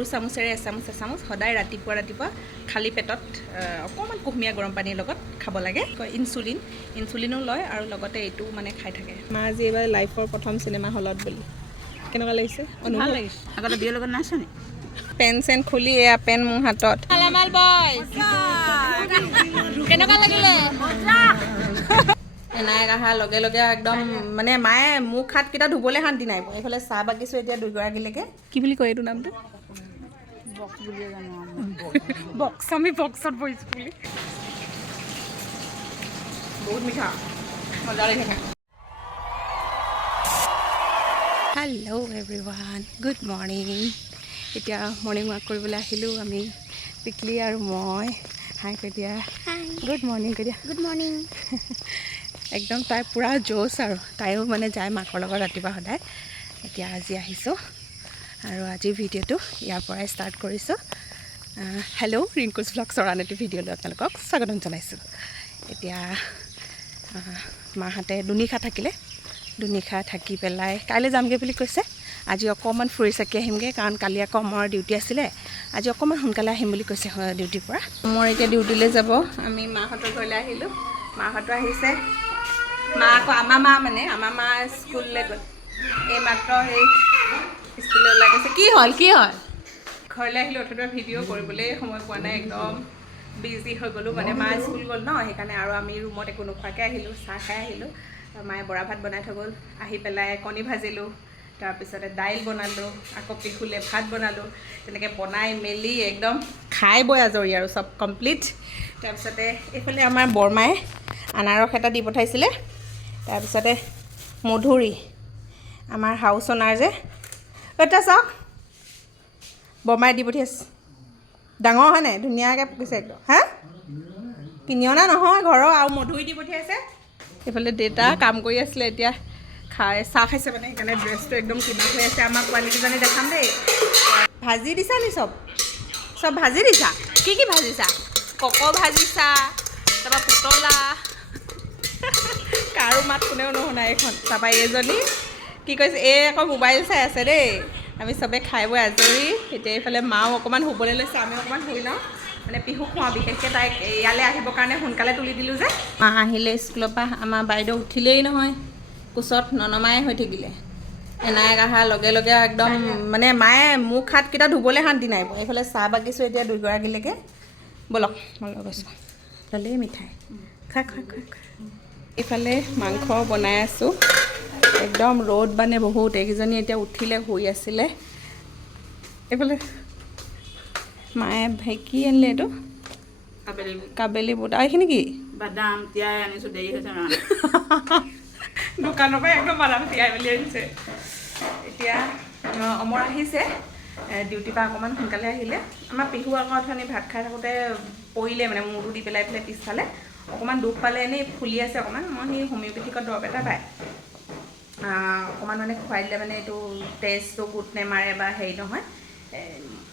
সৰু চামুচেৰে এচামুচ সদায় ৰাতিপুৱা খালী পেটত অকণমান কুহুমীয়া গৰম পানীৰ লগত খাব লাগে। ইনচুলিনো লয় আৰু লগতে এইটো মানে খাই থাকে। মা আজি এইবাৰ লাইফৰ প্ৰথম চিনেমা হলত বুলি কেনেকুৱা লাগিছে? ভাল লাগিছে। আগতে বিয়াৰ লগত নাচা নি? পেন চেন খুলি এয়া পেন মোৰ হাতত। মালামাল বয়জ কেনেকুৱা লাগিলে? এনায়েক অহাৰ লগে লগে একদম মানে মায়ে মুখ হাতকেইটা ধুবলৈ শান্তি নাই পোৱা। এইফালে চাহ বাকিছোঁ এতিয়া দুগৰাকীলৈকে। কি বুলি কয় এইটো নামটো? বক্স বুলিয়ে জানো। বক্স, আমি বক্সত বহিছোঁ বুলি। বহুত মিঠা, মজা লাগি থাকে। Hello' everyone, good morning. এতিয়া মৰ্ণিং ৱাক কৰিবলৈ আহিলোঁ আমি, পিকলি আৰু মই। হাই কৈ দিয়া। গুড মৰ্ণিং কৈ দিয়া। Good morning. একদম তাই পূৰা জোচ আৰু তাইও মানে যায় মাকৰ লগত ৰাতিপুৱা সদায়। এতিয়া আজি আহিছোঁ আৰু আজিৰ ভিডিঅ'টো ইয়াৰ পৰাই ষ্টাৰ্ট কৰিছোঁ। হেল্ল' ৰিংকুজ ভ্লগ চৰাণতি ভিডিঅ'লৈ আপোনালোকক স্বাগতম জনাইছোঁ। এতিয়া মাহঁতে দুনিশা থাকিলে, দুনিশা থাকি পেলাই কাইলৈ যামগৈ বুলি কৈছে। আজি অকণমান ফুৰি চাকি আহিমগৈ, কাৰণ কালি আকৌ মোৰ ডিউটি আছিলে। আজি অকণমান সোনকালে আহিম বুলি কৈছে ডিউটিৰ পৰা। মোৰ এতিয়া ডিউটিলৈ যাব। আমি মাহঁতৰ ঘৰলৈ আহিলোঁ, মাহঁতো আহিছে। মা আকৌ আমাৰ মা স্কুললৈ গ'ল। এই মাত্ৰ সেই স্কুললৈ ওলাই গৈছে। কি হ'ল ঘৰলৈ আহিলোঁ, অথবা ভিডিঅ' কৰিবলৈ সময় পোৱা নাই, একদম বিজি হৈ গ'লোঁ। মানে মা স্কুল গ'ল ন, সেইকাৰণে আৰু আমি ৰুমত একো নোখোৱাকৈ আহিলোঁ, চাহ খাই আহিলোঁ। মায়ে বৰা ভাত বনাই থৈ গ'ল। আহি পেলাই কণী ভাজিলোঁ, তাৰপিছতে দাইল বনালোঁ, আকৌ পিহুলে ভাত বনালোঁ। তেনেকৈ বনাই মেলি একদম খাই বৈ আজৰি আৰু চব কমপ্লিট। তাৰপিছতে এইফালে আমাৰ বৰমায়ে আনাৰস এটা দি পঠাইছিলে। তাৰপিছতে মধুৰি, আমাৰ হাউচ অনাৰ যে এটা চাওক, বৰমায়ে দি পঠিয়াইছে। ডাঙৰ হয় নাই? ধুনীয়াকৈ পকিছে একদম। হা, কিনি অনা নহয়, ঘৰৰ। আৰু মধুৰি দি পঠিয়াইছে। এইফালে দেউতা কাম কৰি আছিলে, এতিয়া চাহ খাইছে মানে, সেইকাৰণে ড্ৰেছটো একদম কিবা হৈ আছে। আমাৰ পোৱালীকেইজনী দেখাম দেই। ভাজি দিছা নি? চব ভাজি দিছা? কি ভাজিছা? কক ভাজিছা, তাৰপৰা পুতলা। কাৰো মাত কোনেও নুশুনাই এইখন। তাৰপৰা এইজনী কি কৈছে, এই আকৌ মোবাইল চাই আছে দেই। আমি চবেই খাই বৈ আজৰি। এতিয়া এইফালে মাও অকণমান শুবলৈ লৈছে, আমি অকণমান শুই লওঁ। মানে পিহু খুৱাওঁ, বিশেষকৈ তাইক ইয়ালৈ আহিবৰ কাৰণে সোনকালে তুলি দিলোঁ যে। মা আহিলে স্কুলৰ পৰা, আমাৰ বাইদেউ উঠিলেই নহয়, কোচত ননমাই হৈ থাকিলে। এনায়েক অহাৰ লগে লগে একদম মানে মায়ে মুখ হাতকেইটা ধুবলৈ শান্তি নাই পোৱা। এইফালে চাহ বাকিছোঁ এতিয়া দুগৰাকীলৈকে। ব'লক মই লৈ গৈছোঁ। ল'লেই মিঠাই খা। এইফালে মাংস বনাই আছোঁ, একদম ৰ'দ মানে বহুত। এইকেইজনী এতিয়া উঠিলে, শুই আছিলে। এইফালে মায়ে কি আনিলে এইটো? কাবেলি বুট। আৰু এইখিনি কি? বাদাম তিয়াই আনিছোঁ, দেৰি হৈছে মানে। দোকানৰ পৰা একদম বাদাম তিয়াই মেলি আনিছে। এতিয়া অমৰ আহিছে ডিউটিৰ পৰা, অকণমান সোনকালে আহিলে। আমাৰ পিহু আকৌ অথনি ভাত খাই থাকোঁতে পৰিলে, মানে মূৰটো দি পেলাই পিছফালে অকণমান দুখ পালে, এনেই ফুলি আছে অকণমান। মই সেই হোমিঅ'পেথিকত দৰৱ এটা পায়, অকণমান মানে খুৱাই দিলে মানে এইটো তেজটো গোট নেমাৰে বা হেৰি নহয়।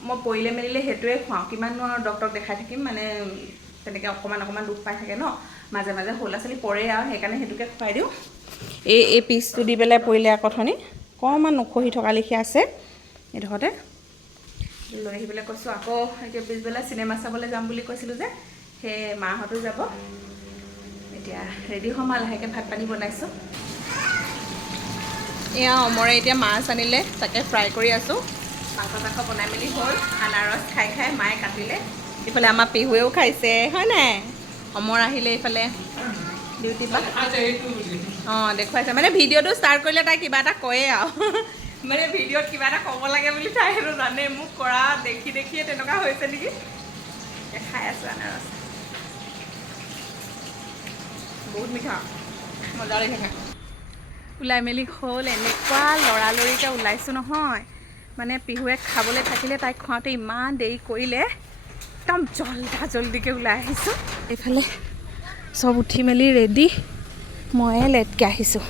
মই পৰিলে মেলিলে সেইটোৱে খুৱাওঁ, কিমাননো আৰু ডক্তৰক দেখাই থাকিম। মানে তেনেকৈ অকণমান দুখ পাই থাকে ন, মাজে মাজে সৰু ল'ৰা ছোৱালী পৰে আৰু, সেইকাৰণে সেইটোকে খুৱাই দিওঁ। এই পিচটো দি পেলাই পৰিলে আকৌ অথনি অকণমান নখহি থকা লেখীয়া আছে এইডোখৰতে। লৈ আহিবলৈ কৈছোঁ। আকৌ এতিয়া পিছবেলা চিনেমা চাবলৈ যাম বুলি কৈছিলোঁ যে, সেই মাহঁতো যাব। এতিয়া ৰেডি হ'ম আৰু লাহেকৈ, ভাত পানী বনাইছোঁ। এয়া অমৰে এতিয়া মাছ আনিলে, তাকে ফ্ৰাই কৰি আছোঁ। মাংস বনাই মেলি হ'ল। আনাৰস খাই মায়ে কাটিলে। ইফালে আমাৰ পিহুৱেও খাইছে, হয় নাই? অমৰ আহিলে এইফালে ডিউটিৰ পৰা। অঁ, দেখুৱাইছে মানে ভিডিঅ'টো ষ্টাৰ্ট কৰিলে তাই কিবা এটা কয়ে আৰু। মানে ভিডিঅ'ত কিবা এটা ক'ব লাগে বুলি তাই সেইটো জানে। মোক কৰা দেখিয়ে তেনেকুৱা হৈছে নেকি। খাই আছোঁ আনাৰস, বহুত মিঠা, মজা লাগি থাকে। ওলাই মেলি হ'ল, এনেকুৱা লৰালৰিকৈ ওলাইছোঁ নহয়। মানে পিহুৱে খাবলৈ থাকিলে, তাইক খুৱাওঁতে ইমান দেৰি কৰিলে, একদম জল্দিকৈ ওলাই আহিছোঁ। এইফালে চব উঠি মেলি ৰেডি, ময়ে লেটকৈ আহিছোঁ।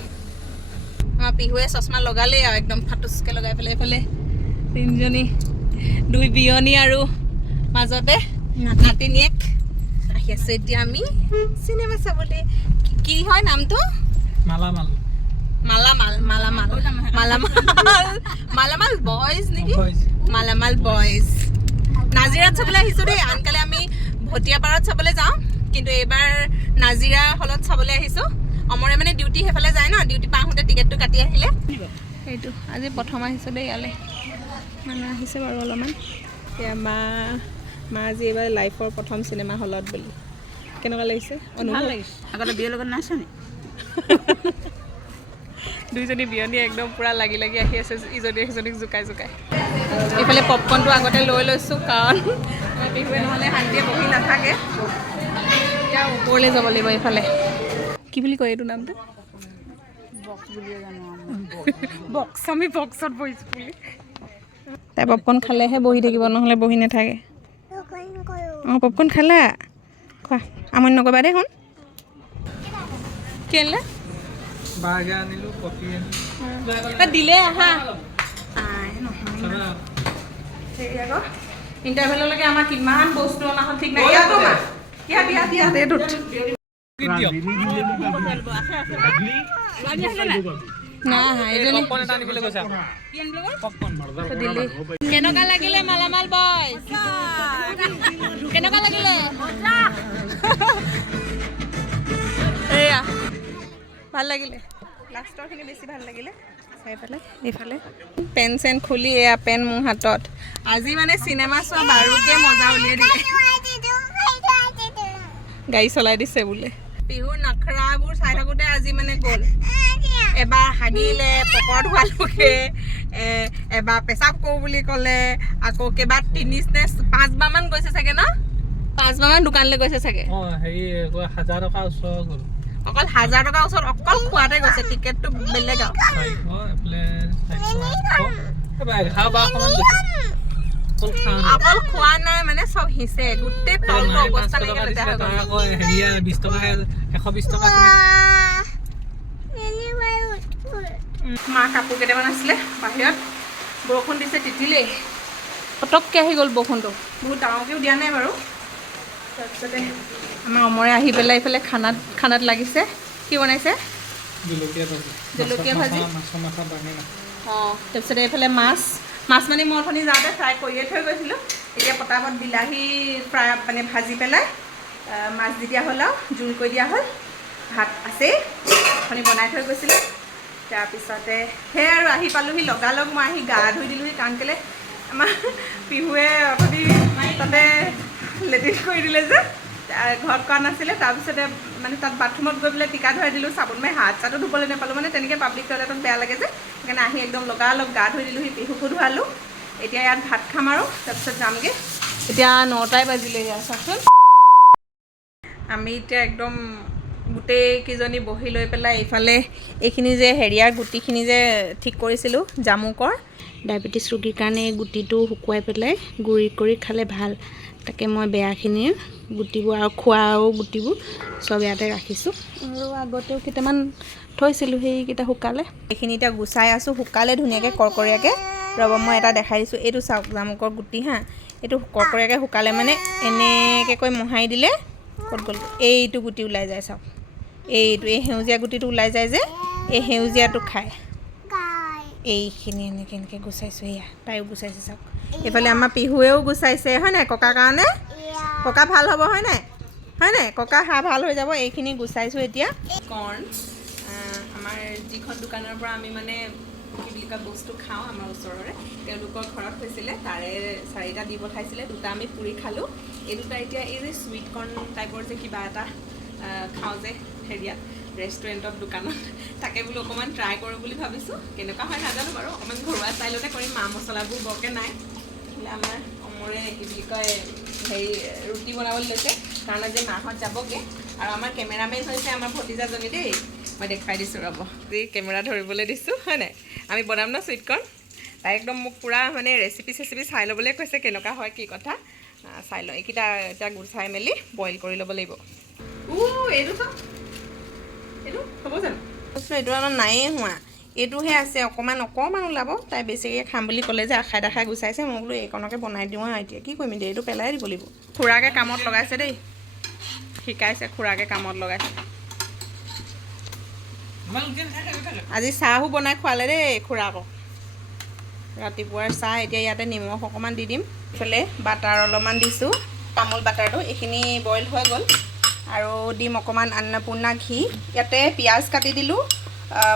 আমাৰ পিহুৱে চশমা লগালেই আৰু একদম ফাটুচকৈ লগাই পেলাই। এইফালে তিনিজনী, দুই বিয়নী আৰু মাজতে নাতিনীয়েক আহি আছোঁ। এতিয়া আমি চিনেমা চাবলৈ। কি হয় নামটো? মালামাল বয়জ নেকি? মালামাল বয়জ নাজিৰাত চাবলৈ আহিছোঁ দেই। আনকালে আমি ভটিয়াপাৰত চাবলৈ যাওঁ, কিন্তু এইবাৰ নাজিৰা হলত চাবলৈ আহিছোঁ। অমৰে মানে ডিউটি সেইফালে যায় ন, ডিউটি পাৰ আহোঁতে টিকেটটো কাটি আহিলে। সেইটো আজি প্ৰথম আহিছোঁ দেই ইয়ালৈ। মানুহ আহিছে বাৰু অলপমান। এতিয়া মা আজি এইবাৰ লাইফৰ প্ৰথম চিনেমা হলত বুলি। কেনেকুৱা লাগিছে? ভাল লাগিছে। আগতে বিয়াৰ লগত নাচা নি? দুইজনী বিয়নী একদম পূৰা লাগি লাগি আহি আছে, ইজনীয়ে সিজনীক জোকাই জোকাই। এইফালে পপকৰ্ণটো আগতে লৈ লৈছোঁ, কাৰণ বিহুৱে নহ'লে শান্তিয়ে বহি নাথাকে। এতিয়া ওপৰলৈ যাব লাগিব এইফালে। কি বুলি কয় এইটো নামটো? বক্স বুলিয়ে জানো বক্স। আমি বক্সত বহিছোঁ বুলি। তাই পপকৰ্ণ খালেহে বহি থাকিব, নহ'লে বহি নাথাকে। অঁ পপকৰ্ণ খালা? খোৱা, আমনি নকৰিবা দেই শুন। কি আনিলে? বাৰ্গাৰ আনিলোঁ, কফি আনিলোঁ। দিলে আহা হেৰি আকৌ ইণ্টাৰভেললৈকে আমাৰ কিমান বস্তু অনা হ'ল ঠিক নাই। কেনেকুৱা লাগিলে মালামাল বয়জ? কেনেকুৱা লাগিলে? এয়া ভাল লাগিলে, লাষ্টৰখিনি বেছি ভাল লাগিলে চাই পেলাই। এইফালে পেন চেন খুলি এয়া পেন মোৰ হাতত। আজি মানে চিনেমা চোৱা বাৰুকে মজা উলিয়াই দিলে। গাড়ী চলাই দিছে বোলে। বিহুৰ নখৰাবোৰ চাই থাকোঁতে আজি মানে গ'ল। এবাৰ হাগিলে, পকৰ ধোৱালোকে, এবাৰ পেচাব কৰোঁ বুলি ক'লে, আকৌ কেইবাৰ 5বাৰমান গৈছে চাগে ন? 5বাৰমান দোকানলৈ গৈছে চাগে। হেৰি 1000 টকা ওচৰ গ'ল। অকল 1000 টকাৰ ওচৰত অকল খোৱাতে গৈছে, টিকেটটো বেলেগ আৰু। অকল খোৱা নাই মানে চব হিঁচে, গোটেই তলটো অৱস্থা নাইকিয়া লেতেৰা হৈ গ'ল। 120 টকা। মা কাপোৰ কেইটামান আছিলে বাহিৰত, বৰষুণ দিছে তিতিলেই। পটককৈ আহি গ'ল বৰষুণটো, বহুত ডাঙৰকৈও দিয়া নাই বাৰু। তাৰপিছতে আমাৰ অমৰে আহি পেলাই এইফালে খানাত লাগিছে। কি বনাইছে? জলকীয়া ভাজি। অঁ তাৰপিছতে এইফালে মাছ মানে মই অথনি যাওঁতে ফ্ৰাই কৰিয়ে থৈ গৈছিলোঁ। এতিয়া পটাপট বিলাহী ফ্ৰাই মানে ভাজি পেলাই মাছ দি দিয়া হ'ল আৰু জোল কৰি দিয়া হ'ল। ভাত আছেই, অথনি বনাই থৈ গৈছিলোঁ। তাৰপিছতে সেই আৰু আহি পালোঁহি, লগালগ মই আহি গা ধুই দিলোঁহি। কাৰণ কেলৈ আমাৰ পিহুৱে অথনি তাতে লেট্ৰিন কৰি দিলে যে, ঘৰত কৰা নাছিলে। তাৰপিছতে মানে তাত বাথৰুমত গৈ পেলাই টিকা ধুৱাই দিলোঁ, চাবোন মাৰি হাত চাতো ধুবলৈ নাপালোঁ। মানে তেনেকৈ পাব্লিক টয়লেটত বেয়া লাগে যে, সেইকাৰণে আহি একদম লগালগ গা ধুই দিলোঁহি, পিহুকো ধুৱালোঁ। এতিয়া ইয়াত ভাত খাম আৰু তাৰপিছত যামগৈ। এতিয়া 9টাই বাজিলে ইয়াত চাচোন। আমি এতিয়া একদম গোটেইকেইজনী বহি লৈ পেলাই এইফালে এইখিনি যে হেৰিয়াৰ গুটিখিনি যে ঠিক কৰিছিলোঁ জামুকৰ, ডায়েবেটিছ ৰোগীৰ কাৰণে এই গুটিটো শুকুৱাই পেলাই গুড়ি কৰি খালে ভাল। তাকে মই বেয়াখিনিৰ গুটিবোৰ আৰু খোৱাও গুটিবোৰ চব ইয়াতে ৰাখিছোঁ। আৰু আগতেও কেইটামান থৈছিলোঁ, সেইকেইটা শুকালে। এইখিনি এতিয়া গুচাই আছোঁ, শুকালে ধুনীয়াকৈ কৰকৰীয়াকৈ। ৰ'ব মই এটা দেখাই দিছোঁ, এইটো চাওক জামুকৰ গুটি হা, এইটো কৰকৰীয়াকৈ শুকালে মানে এনেকৈ কৈ মোহাৰি দিলে ক'ত গ'ল এইটো গুটি ওলাই যায়। চাওক এই সেউজীয়া গুটিটো ওলাই যায় যে, এই সেউজীয়াটো খায়। এইখিনি এনেকৈ গুচাইছোঁ, এয়া তাইও গুচাইছে চাওক। এইফালে আমাৰ পিহুৱেও গুচাইছে হয় নাই ককাৰ কাৰণে। ককা ভাল হ'ব হয় নাই? ককা ভাল হৈ যাব। এইখিনি গুচাইছোঁ এতিয়া। কৰ্ণ আমাৰ যিখন দোকানৰ পৰা আমি মানে কি বুলি কয় বস্তু খাওঁ, আমাৰ ওচৰৰে তেওঁলোকৰ ঘৰত হৈছিলে, তাৰে 4টা দি পঠাইছিলে। 2টা আমি পুৰি খালোঁ, এই 2টা এতিয়া এই যে চুইট কৰ্ণ টাইপৰ যে কিবা এটা খাওঁ যে হেৰিয়াত ৰেষ্টুৰেণ্টত দোকানত, তাকে বোলো অকণমান ট্ৰাই কৰোঁ বুলি ভাবিছোঁ। কেনেকুৱা হয় নাজানো বাৰু, অকণমান ঘৰুৱা ষ্টাইলতে কৰিম। মা মছলাবোৰ বৰকৈ নাই। আমাৰ অমৰে কি বুলি কয় হেৰি ৰুটি বনাবলৈ লৈছে, কাৰণ আজি মাহঁত যাবগৈ। আৰু আমাৰ কেমেৰামেন হৈছে আমাৰ ভতিজাজনী দেই, মই দেখুৱাই দিছোঁ ৰ'ব। আজি কেমেৰা ধৰিবলৈ দিছোঁ হয় নাই, আমি বনাম ন চুইট কৰ্ণ। তাই একদম মোক পূৰা মানে ৰেচিপি চাই ল'বলৈ কৈছে, কেনেকুৱা হয় কি কথা চাই লওঁ। এইকেইটা এতিয়া গুচাই মেলি বইল কৰি ল'ব লাগিব। এইটো চাওক, এইটো হ'ব জানো? এইটো অলপ নায়েই হোৱা, এইটোহে আছে অকণমান ওলাব। তাই বেছিকৈ খাম বুলি ক'লে যে আশাই দেখাই গুচাইছে। মই বোলো এইকণকে বনাই দিওঁ আৰু এতিয়া কি কৰিম এতিয়া, এইটো পেলাই দিব লাগিব। খুৰাকে কামত লগাইছে দেই, শিকাইছে খুৰাকে কামত লগাইছে। আজি চাহো বনাই খোৱালে দেই খুৰাকক। ৰাতিপুৱাৰ চাহ এতিয়া ইয়াতে নিমখ অকণমান দি দিম ইফালে বাটাৰ অলপমান দিছোঁ তামোল বাটাৰটো এইখিনি বইল হৈ গ'ল আৰু দিম অকণমান अन्नपूर्णा ঘি ইয়াতে পিঁয়াজ কাটি দিলোঁ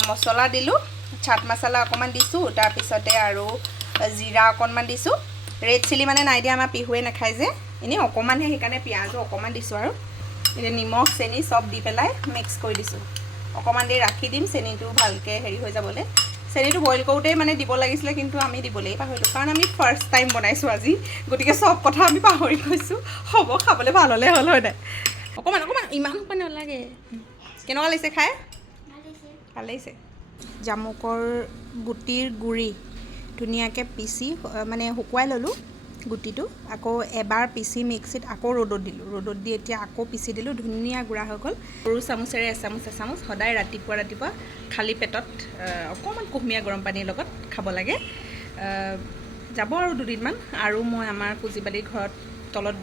মছলা দিলোঁ চাট মছলা অকণমান দিছোঁ তাৰপিছতে আৰু জিৰা অকণমান দিছোঁ ৰেড চিলি মানে নাই দিয়া আমাৰ পিহুৱে নাখায় যে এনেই অকণমানহে সেইকাৰণে পিঁয়াজো অকণমান দিছোঁ আৰু এতিয়া নিমখ চেনি চব দি পেলাই মিক্স কৰি দিছোঁ অকণমান দেৰি ৰাখি দিম চেনিটো ভালকৈ হেৰি হৈ যাবলৈ চেনিটো বইল কৰোঁতেই মানে দিব লাগিছিলে কিন্তু আমি দিবলৈই পাহৰিলোঁ কাৰণ আমি ফাৰ্ষ্ট টাইম বনাইছোঁ আজি গতিকে চব কথা আমি পাহৰি গৈছোঁ হ'ব খাবলৈ ভাল হ'লে হ'ল হয় নাই অকণমান অকণমান ইমান সোপা নালাগে কেনেকুৱা লাগিছে খাই ভাল লাগিছে জামুকৰ গুটিৰ গুড়ি ধুনীয়াকৈ পিচি মানে শুকুৱাই ল'লোঁ গুটিটো আকৌ এবাৰ পিচি মিক্সিত আকৌ ৰ'দত দিলোঁ ৰ'দত দি এতিয়া আকৌ পিচি দিলোঁ ধুনীয়া গুড়া হৈ গ'ল সৰু চামুচেৰে এচামুচ সদায় ৰাতিপুৱা খালী পেটত অকণমান কুহুমীয়া গৰম পানীৰ লগত খাব লাগে যাব আৰু দুদিনমান আৰু মই আমাৰ পুঁজিবালিৰ ঘৰত তলত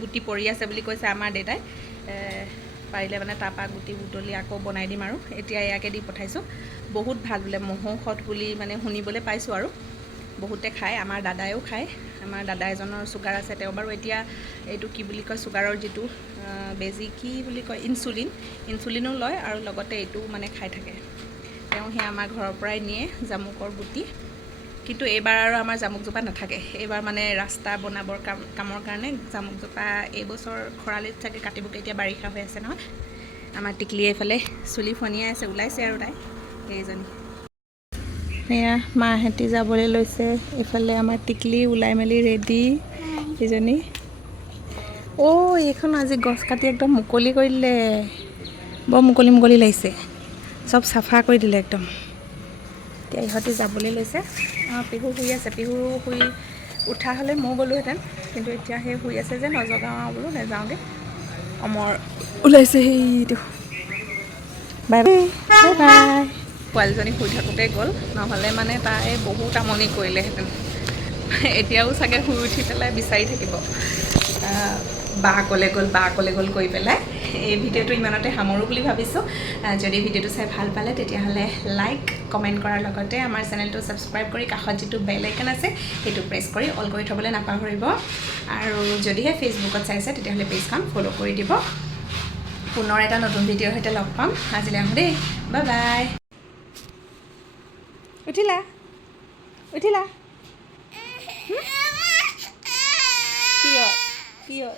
গুটি পৰি আছে বুলি কৈছে আমাৰ দেউতাই পাৰিলে মানে তাৰপৰা গুটি বুটলি আকৌ বনাই দিম আৰু এতিয়া ইয়াকে দি পঠাইছোঁ বহুত ভাল বোলে মহৌষধ বুলি মানে শুনিবলৈ পাইছোঁ আৰু বহুতে খায় আমাৰ দাদায়েও খায় আমাৰ দাদা এজনৰ চুগাৰ আছে তেওঁ বাৰু এতিয়া এইটো কি বুলি কয় চুগাৰৰ যিটো বেজি কি বুলি কয় ইনচুলিনো লয় আৰু লগতে এইটো মানে খাই থাকে তেওঁ সেই আমাৰ ঘৰৰ পৰাই নিয়ে জামুকৰ গুটি কিন্তু এইবাৰ আৰু আমাৰ জামুকজোপা নাথাকে এইবাৰ মানে ৰাস্তা বনাবৰ কামৰ কাৰণে জামুকজোপা এইবছৰ খৰালিত চাগে কাটিবগৈ এতিয়া বাৰিষা হৈ আছে নহয় আমাৰ টিকলিয়ে এইফালে চুলি ফনিয়াই আছে ওলাইছে আৰু তাই সেইজনী এয়া মাহেঁতি যাবলৈ লৈছে এইফালে আমাৰ টিকলি ওলাই মেলি ৰেডি এইজনী এইখন আজি গছ কাটি একদম মুকলি কৰি দিলে বৰ মুকলি লাগিছে চব চাফা কৰি দিলে একদম এতিয়া ইহঁতে যাবলৈ লৈছে পিহু শুই আছে পিহু শুই উঠা হ'লে ময়ো গ'লোহেঁতেন কিন্তু এতিয়া সেই শুই আছে যে নজগাওঁ বোলো নাযাওঁগৈ অমৰ ওলাইছে সেইটো বাই বাই পোৱালীজনী শুই থাকোঁতে গ'ল নহ'লে মানে তাই বহুত আমনি কৰিলেহেঁতেন এতিয়াও চাগে শুই উঠি পেলাই বিচাৰি থাকিব বা ক'লে গ'ল কৰি পেলাই এই ভিডিঅ'টো ইমানতে সামৰোঁ বুলি ভাবিছোঁ যদি ভিডিঅ'টো চাই ভাল পালে তেতিয়াহ'লে লাইক কমেণ্ট কৰাৰ লগতে আমাৰ চেনেলটো ছাবস্ক্ৰাইব কৰি কাষত যিটো বেল আইকন আছে সেইটো প্ৰেছ কৰি অল কৰি থ'বলৈ নাপাহৰিব আৰু যদিহে ফেচবুকত চাইছে তেতিয়াহ'লে পেজখন ফ'ল' কৰি দিব পুনৰ এটা নতুন ভিডিঅ'ৰ সৈতে লগ পাম আজিলৈ আহোঁ দেই বাই বাই উঠিলা কিয়